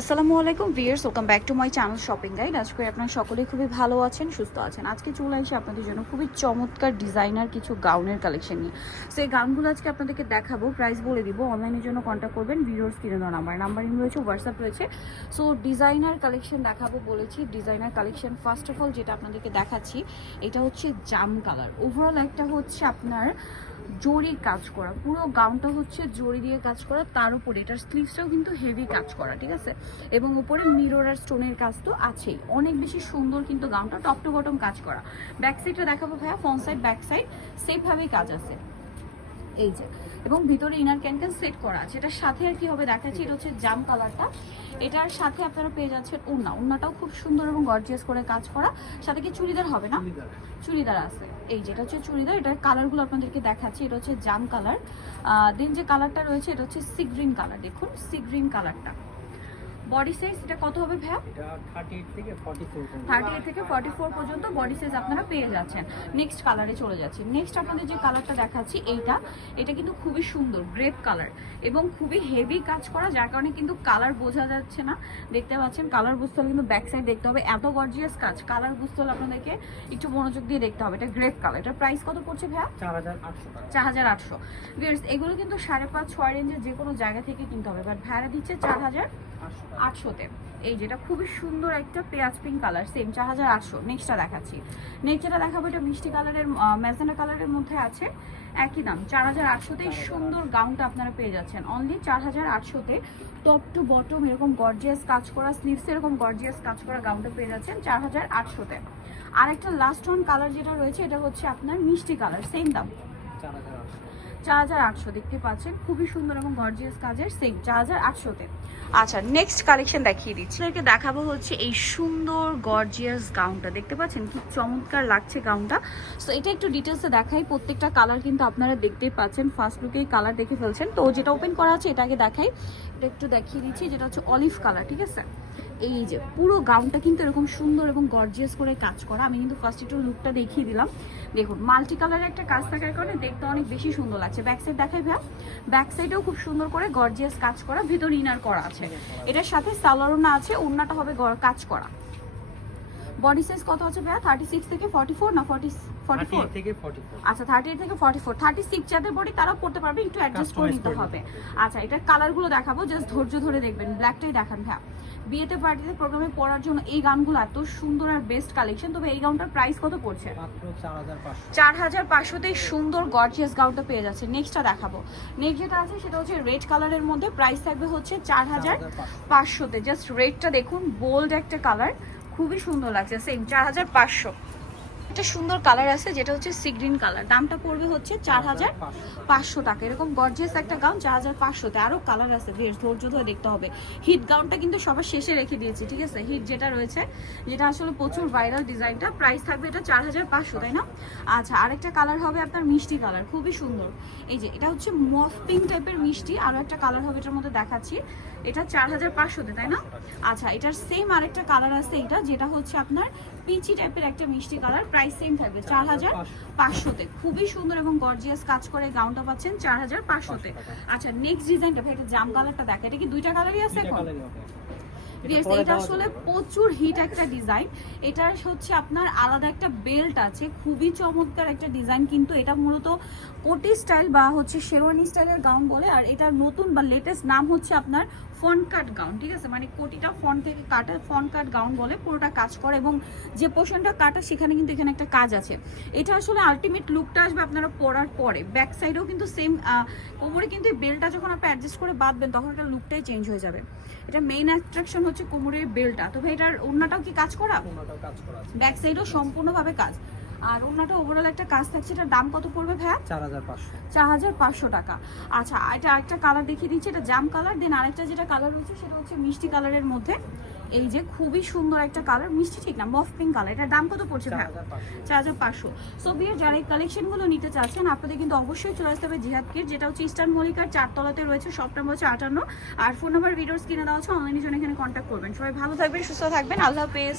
আসসালামু আলাইকুম viewers, welcome back to my channel shopping guide. আজকে আপনারা সকলেই খুবই ভালো আছেন, সুস্থ আছেন। আজকে চলে আসি আপনাদের জন্য খুবই চমৎকার ডিজাইনার কিছু গাউনের কালেকশন নিয়ে। সো এই গাউনগুলো আজকে আপনাদেরকে দেখাবো, প্রাইস বলে দিব। অনলাইনের জন্য কন্ট্যাক্ট করবেন, ভিডিওর স্ক্রিনে দেওয়া নাম্বার রয়েছে, হোয়াটসঅ্যাপ রয়েছে। সো ডিজাইনার কালেকশন দেখাবো বলেছি। Designer collection first of all যেটা আপনাদেরকে দেখাচ্ছি, এটা হচ্ছে জাম কালার। ওভারঅল একটা হচ্ছে আপনার জরির কাজ করা, পুরো গাউনটা হচ্ছে জরি দিয়ে কাজ করা, তার উপরে এটার স্লিভসটাও কিন্তু হেভি কাজ করা, ঠিক আছে। এবং উপরে মিরর আর স্টোনের কাজ তো আছেই, অনেক বেশি সুন্দর কিন্তু গাউনটা টপ টু বটম কাজ করা। ব্যাক সাইডটা দেখাবো ভাইয়া, ফ্রন্ট সাইড ব্যাক সাইড সেমভাবেই কাজ আছে এই যে, এবং ভিতরে ইনার ক্যান সেট করা আছে। এটার সাথে আর কি হবে দেখাচ্ছি, এটা হচ্ছে জাম কালারটা। এটার সাথে আপনারা পেয়ে যাচ্ছেন ওড়নাটাও খুব সুন্দর এবং গর্জিয়াস করে কাজ করা। সাথে কি চুড়িদার হবে না? চুড়িদার আছে, এই যেটা হচ্ছে চুড়িদার। এটার কালারগুলো আপনাদেরকে দেখাচ্ছি। এটা হচ্ছে জাম কালার, দেন যে কালারটা রয়েছে এটা হচ্ছে সি গ্রিন কালার। দেখুন সি গ্রিন কালারটা। বডি সাইজ এটা কত হবে ভাইয়া? এটা 38 থেকে 44 পর্যন্ত। 38 থেকে 44 পর্যন্ত বডি সাইজ আপনারা পেয়ে যাচ্ছেন। নেক্সট কালারে চলে যাচ্ছি। নেক্সট আপনাদের যে কালারটা দেখাচ্ছি এটা কিন্তু খুবই সুন্দর গ্রেপ কালার এবং খুবই হেভি কাজ করা, যার কারণে কিন্তু কালার বোঝা যাচ্ছে না। দেখতে পাচ্ছেন কালার বুঝতে হলে কিন্তু ব্যাক সাইড দেখতে হবে, এত গর্জিয়াস কাজ। কালার বুঝতে হলে আপনাদেরকে একটু মনোযোগ দিয়ে দেখতে হবে। এটা গ্রেপ কালার। এটার প্রাইস কত পড়ছে ভাইয়া? 4800 টাকা। 4800। ভিউয়ার্স এগুলো কিন্তু 5.5-6 রেঞ্জের যে কোনো জায়গা থেকে কিনতে হবে, বাট ভাড়া দিচ্ছে 4800-তে। এই যেটা খুবই সুন্দর একটা পেঁয়াজ পিঙ্ক কালার, সেম 4800। নেক্সটটা দেখাচ্ছি। নেক্সট যেটা দেখাবো এটা মিষ্টি কালারের, ম্যাজেন্টা কালারের মধ্যে আছে, একই দাম 4800-তে। সুন্দর গাউনটা আপনারা পেয়ে যাচ্ছেন অনলি 4800-তে। টপ টু বটম এরকম গর্জিয়াস কাজ করা, স্লিভস এরকম গর্জিয়াস কাজ করা গাউনটা পেয়ে যাচ্ছেন 4800-তে। আর একটা লাস্ট ওয়ান কালার যেটা রয়েছে এটা হচ্ছে আপনার মিষ্টি কালার, সেম দাম 4800। দেখতে পাচ্ছেন খুবই সুন্দর এবং গর্জিয়াস কাজের, সেম 4800-তে। আচ্ছা নেক্সট কালেকশন দেখিয়ে দিচ্ছি। এটাকে দেখাবো হচ্ছে এই সুন্দর গর্জিয়াস গাউনটা। দেখতে পাচ্ছেন কি চমৎকার লাগছে গাউনটা। সো এটা একটু ডিটেলসে দেখাই। প্রত্যেকটা কালার কিন্তু আপনারা দেখতেই পাচ্ছেন, ফার্স্ট লুকেই কালার দেখে ফেলছেন। তো যেটা ওপেন করা আছে এটাকে দেখাই, এটা একটু দেখিয়ে দিচ্ছি। যেটা হচ্ছে অলিভ কালার, ঠিক আছে। এই যে পুরো গাউনটা কিন্তু এরকম সুন্দর এবং গর্জিয়াস করে কাজ করা। আমি কিন্তু ফার্স্ট একটু লুকটা দেখিয়ে দিলাম। দেখুন মাল্টি কালারের একটা কাজ থাকার কারণে দেখতে অনেক বেশি সুন্দর লাগছে। ব্যাক সাইড দেখাই ভাইয়া, ব্যাক সাইডেও খুব সুন্দর করে গর্জিয়াস কাজ করা, ভিতর ইনার করা আছে। এটার সাথে সালোয়ার ওড়না আছে, ওড়নাটা হবে কাজ করা। বডি সাইজ কত আছে ভাইয়া? 36 থেকে 44 না 44 থেকে 44। আচ্ছা 38 থেকে 44। 36 যাদের বডি তারাও পড়তে পারবে, একটু অ্যাডজাস্ট করে নিতে হবে। আচ্ছা এটার কালারগুলো দেখাবো, জাস্ট ধৈর্য ধরে দেখবেন। ব্ল্যাকটাই দেখান ভাইয়া। বিয়েতে পার্টিতে প্রোগ্রামে পরার জন্য এই গাউনগুলো এত সুন্দর আর বেস্ট কালেকশন। তবে এই গাউনটার প্রাইস কত পড়ছে? মাত্র 4500। 4500-তে সুন্দর গর্জিয়াস গাউনটা পেয়ে যাচ্ছে। নেক্সটটা দেখাবো। নেক্সট যেটা আছে সেটা হচ্ছে রেড কালারের মধ্যে, প্রাইস থাকবে হচ্ছে 4500-তে। জাস্ট রেডটা দেখুন, বোল্ড একটা কালার, খুবই সুন্দর লাগছে, সেম 4500। একটা সুন্দর কালার আছে যেটা হচ্ছে সি গ্রিন কালার, দামটা পড়বে হচ্ছে 4500 টাকা। এরকম গর্জিয়াস একটা গাউন 4500-তে। আরো কালার আছে, বেশ ধৈর্য ধরে দেখতে হবে। হিট গাউনটা কিন্তু সবার শেষে রেখে দিয়েছি, ঠিক আছে। হিট যেটা রয়েছে, যেটা আসলে প্রচুর ভাইরাল ডিজাইনটা, প্রাইস থাকবে এটা 4500, তাই না? আচ্ছা আরেকটা কালার হবে আপনার মিষ্টি কালার, খুবই সুন্দর। এই যে এটা হচ্ছে মফ পিঙ্ক টাইপের মিষ্টি। আরো একটা কালার হবে এটার মধ্যে দেখাচ্ছি, এটা 4500-তে, তাই না? আচ্ছা এটার সেম আরেকটা কালার আছে, এটা যেটা হচ্ছে আপনার পিচি টাইপের একটা মিষ্টি কালার, প্রাইস সেম থাকবে 4500-তে। খুবই সুন্দর এবং গর্জিয়াস কাজ করে গাউনটা পাচ্ছেন 4500-তে। আচ্ছা নেক্সট ডিজাইনটা ভাই, এটা জাম কালারটা দেখে। এটা কি দুইটা কালারই আছে এখন? এটা আসলে প্রচুর হিট একটা ডিজাইন। এটার হচ্ছে আপনার আলাদা একটা বেল্ট আছে, খুবই চমৎকার একটা ডিজাইন। কিন্তু এটা মূলত কোটি স্টাইল বা হচ্ছে শেরওয়ানি স্টাইলের গাউন বলে। আর এটার নতুন বা লেটেস্ট নাম হচ্ছে আপনার ফ্রন্ট কাট গাউন, ঠিক আছে। মানে কোটিটা ফ্রন্ট থেকে কাটা, ফ্রন্ট কাট গাউন বলে। পুরোটা কাজ করে এবং যে পোর্শনটা কাটা সেখানে কিন্তু এখানে একটা কাজ আছে। এটা আসলে আলটিমেট লুকটা আসবে আপনারা পরার পরে। ব্যাক সাইডেও কিন্তু সেম, কোমরে কিন্তু এই বেল্টটা যখন আপনি অ্যাডজাস্ট করে বাঁধবেন তখন এটা লুকটাই চেঞ্জ হয়ে যাবে। এটা মেইন অ্যাট্রাকশন হচ্ছে কোমরের বেল্টটা। তো ভাই এটার ওড়নাটাও কি কাজ করা? ওড়নাটাও কাজ করা আছে, ব্যাক সাইডও সম্পূর্ণভাবে কাজ। আর ওড়নাটা ওভারঅল একটা কাজ থাকছে। এটার দাম কত পড়বে ভাইয়া? 4500 টাকা। আচ্ছা এটা আরেকটা কালার দেখিয়ে দিচ্ছি, এটা জাম কালার। দেন আরেকটা যেটা কালার রয়েছে সেটা হচ্ছে মিষ্টি কালারের মধ্যে। এই যে খুবই সুন্দর একটা কালার, মিষ্টি ঠিক না, মফ পিঙ্ক কালার। এটার দাম কত পড়ছে ভাইয়া? 4500। সো বিয়ের যারা এই কালেকশনগুলো নিতে চাচ্ছেন আপনাদের কিন্তু অবশ্যই চলে আসতে হবে জিহাদ কিট, যেটা হচ্ছে ইস্টার্ন মল্লিকার 4 তলাতে রয়েছে। শপটার হচ্ছে 58। আর ফোন নাম্বার ভিডিওস কিনে দেওয়া হচ্ছে, অনলাইনের জন্য এখানে কন্ট্যাক্ট করবেন। সবাই ভালো থাকবেন, সুস্থ থাকবেন, আল্লাহ হাফেজ।